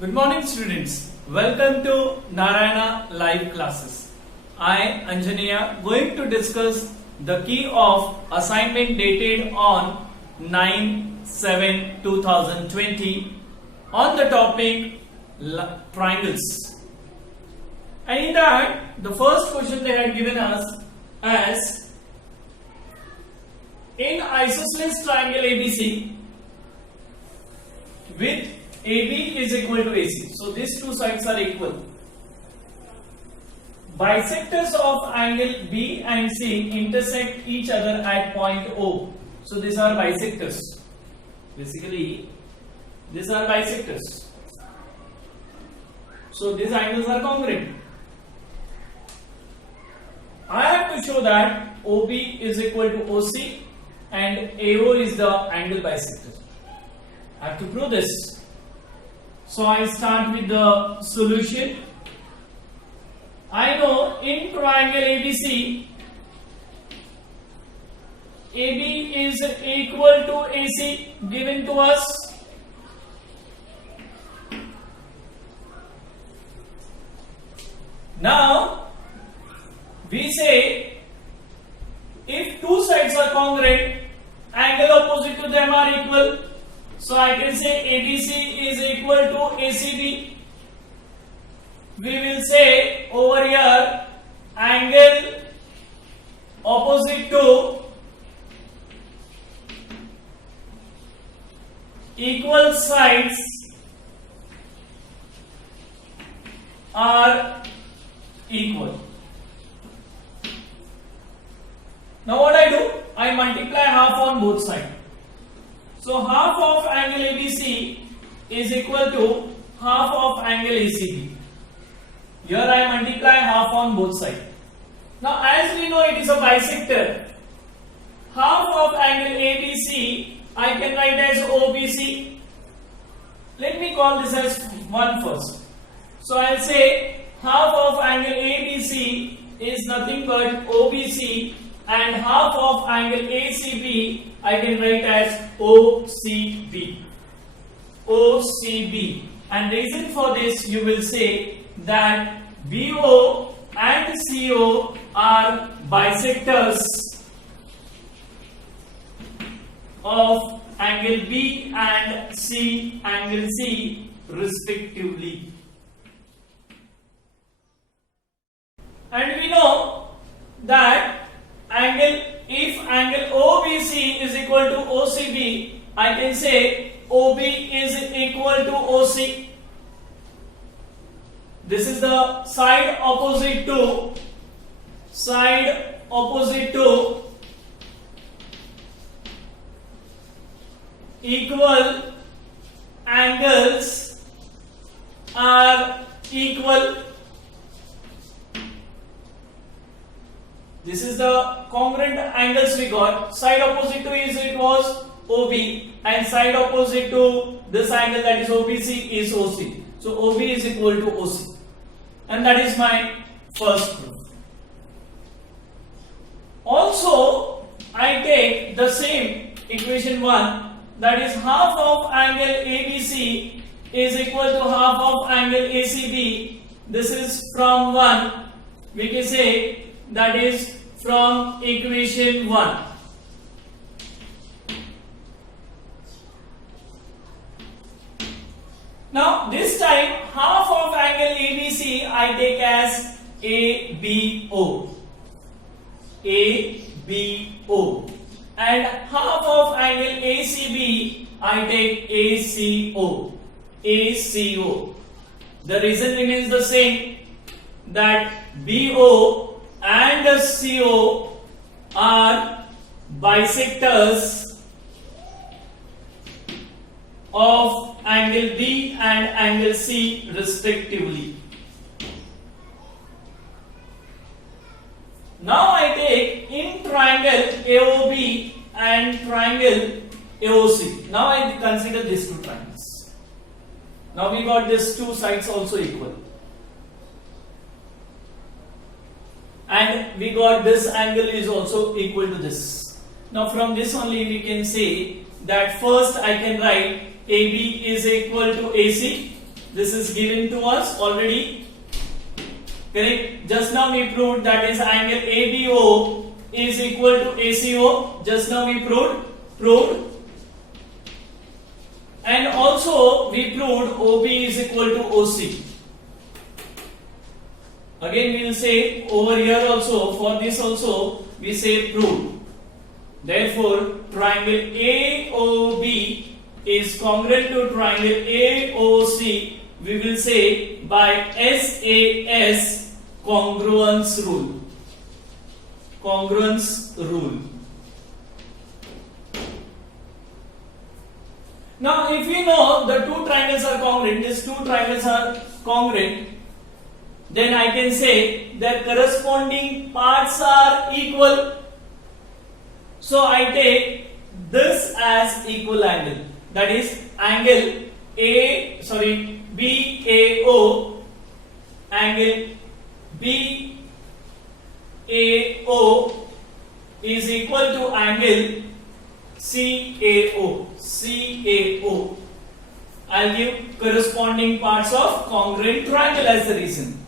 Good morning students. Welcome to Narayana live classes. I Anjaneya going to discuss the key of assignment dated on 9/7/2020 on the topic triangles. And in that the first question they had given us as in isosceles triangle ABC with AB is equal to AC. So these two sides are equal. Bisectors of angle B and C intersect each other at point O. So these are bisectors. Basically, these are bisectors. So these angles are congruent. I have to show that OB is equal to OC and AO is the angle bisector. I have to prove this. So I start with the solution. I know in triangle ABC, AB is equal to AC given to us. Now we say if two sides are congruent, angle opposite to them are equal. So I can say ABC is equal to ACB. We will say over here angle opposite to equal sides are equal. Now what I do? I multiply half on both sides. So half of angle ABC is equal to half of angle ACB. Here I multiply half on both sides. Now as we know it is a bisector, half of angle ABC I can write as OBC. Let me call this as 1 first. So I will say half of angle ABC is nothing but OBC and half of angle ACB I can write as OCB. OCB. And reason for this you will say that BO and CO are bisectors of angle B and C angle C respectively. And we know that if angle OBC is equal to OCB, I can say OB is equal to OC. This is the side opposite to equal angles are equal. This is the congruent angles we got. Side opposite to it was OB and side opposite to this angle that is OBC is OC. So OB is equal to OC. And that is my first proof. Also, I take the same equation 1, that is half of angle ABC is equal to half of angle ACB. This is from 1. We can say that is from equation 1. Now this time half of angle ABC I take as ABO. ABO. And half of angle ACB I take ACO. ACO. The reason remains the same, that BO and CO are bisectors of angle B and angle C respectively. Now I take in triangle AOB and triangle AOC. Now I consider these two triangles. Now we got these two sides also equal. And we got this angle is also equal to this. Now from this only we can say that first I can write AB is equal to AC This is given to us already. Correct? Just now we proved that is angle ABO is equal to ACO. Just now we proved. And also we proved OB is equal to OC. Again we will say over here also, for this also we say proved. Therefore triangle AOB is congruent to triangle AOC. We will say by SAS congruence rule. Congruence rule. Now if we know the two triangles are congruent, these two triangles are congruent, then I can say their corresponding parts are equal. So I take this as equal angle, that is angle BAO, angle BAO is equal to angle CAO. I'll give corresponding parts of congruent triangle as the reason.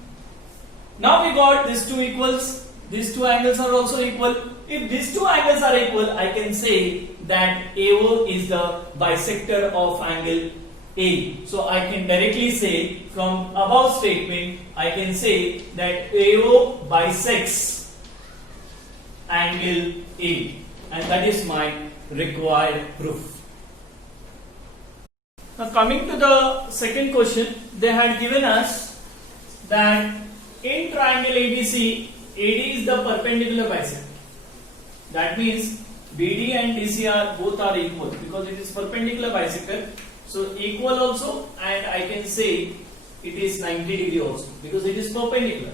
Now we got these two equals, these two angles are also equal. If these two angles are equal, I can say that AO is the bisector of angle A. So I can directly say from above statement, I can say that AO bisects angle A, and that is my required proof. Now coming to the second question, they had given us that in triangle ABC, AD is the perpendicular bisector. That means BD and DC are both are equal because it is perpendicular bisector. So equal also, and I can say it is 90 degree also because it is perpendicular.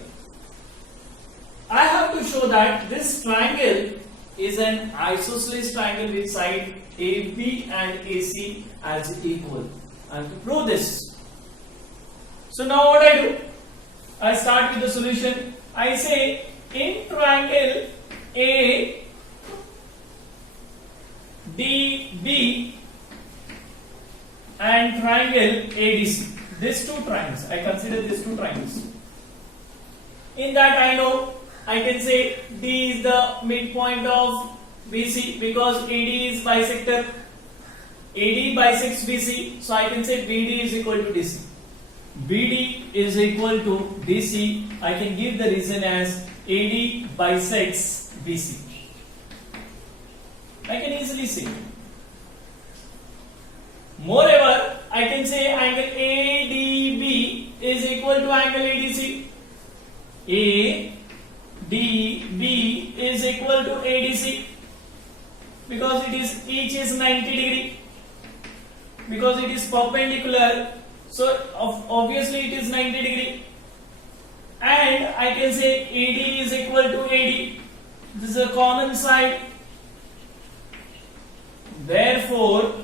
I have to show that this triangle is an isosceles triangle with side AB and AC as equal. I have to prove this. So now what I do? I start with the solution. I say in triangle ADB and triangle ADC, these two triangles, I consider these two triangles. In that I know I can say D is the midpoint of BC because AD is bisector. AD bisects BC, so I can say BD is equal to DC. BD is equal to DC. I can give the reason as AD bisects BC. I can easily say. Moreover, I can say angle ADB is equal to angle ADC. ADB is equal to ADC because it is each is 90 degree because it is perpendicular. So obviously it is 90 degree, and I can say AD is equal to AD. This is a common side. Therefore,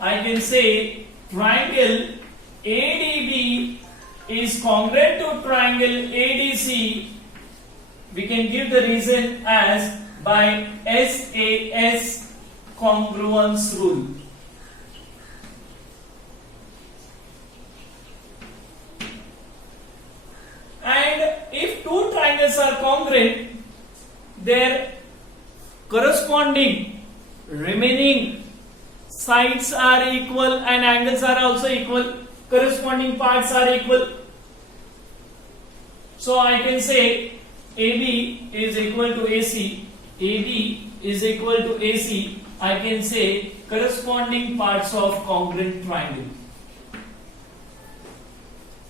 I can say triangle ADB is congruent to triangle ADC. We can give the reason as by SAS congruence rule. And if two triangles are congruent, their corresponding remaining sides are equal and angles are also equal, corresponding parts are equal. So I can say AB is equal to AC, AD is equal to AC. I can say corresponding parts of congruent triangle.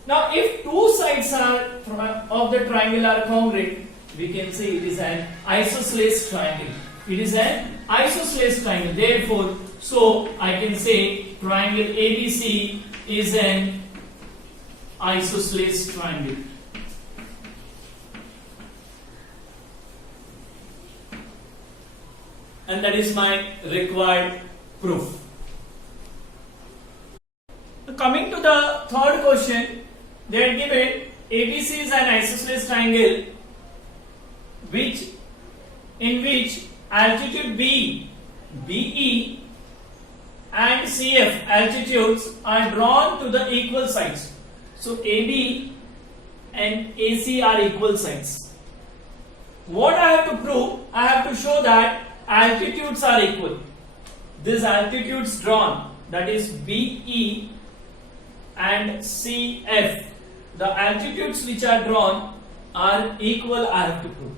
Now if two sides of the triangle are congruent, we can say it is an isosceles triangle. It is an isosceles triangle. Therefore, so I can say triangle ABC is an isosceles triangle. And that is my required proof. Coming to the third question, they are given ABC is an isosceles triangle in which altitude B, BE and CF altitudes are drawn to the equal sides. So AB and AC are equal sides. What I have to prove? I have to show that altitudes are equal. These altitudes drawn, that is BE and CF, the altitudes which are drawn are equal, I have to prove.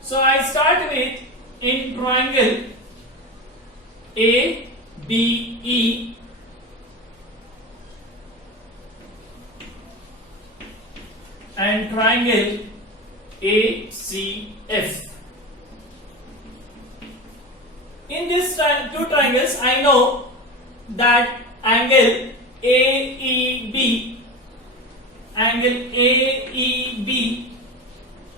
So I start with, in triangle ABE, and triangle ACF. In these two triangles, I know that angle AEB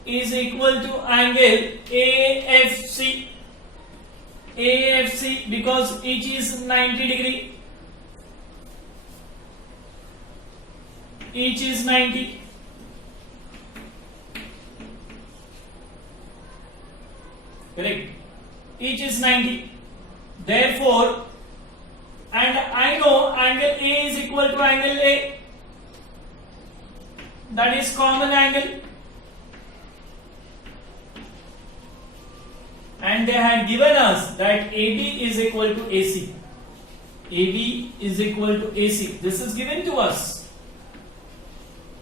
is equal to angle AFC. AFC because each is 90 degree. Each is 90. Correct. Each is 90. Therefore, and I know angle A is equal to angle A. That is common angle. And they had given us that AB is equal to AC. AB is equal to AC. This is given to us.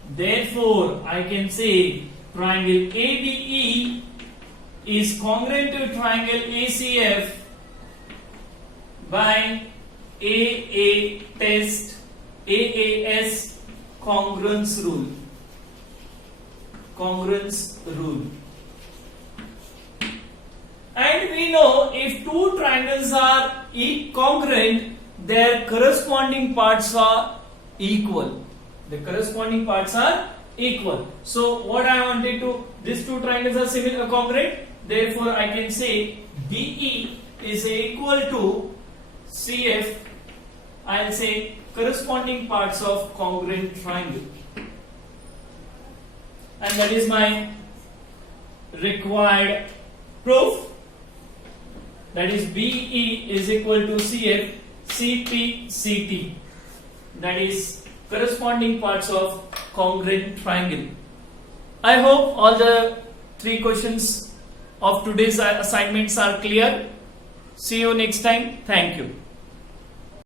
Therefore, I can say triangle ABE is congruent to triangle ACF by AAS congruence rule. Congruence rule. And we know if two triangles are congruent, their corresponding parts are equal. The corresponding parts are equal. So what I wanted to, these two triangles are similar, congruent. Therefore, I can say BE is equal to CF. I'll say corresponding parts of congruent triangle. And that is my required proof. That is BE is equal to CF, CP, CT. That is corresponding parts of congruent triangle. I hope all the three questions of today's assignments are clear. See you next time. Thank you.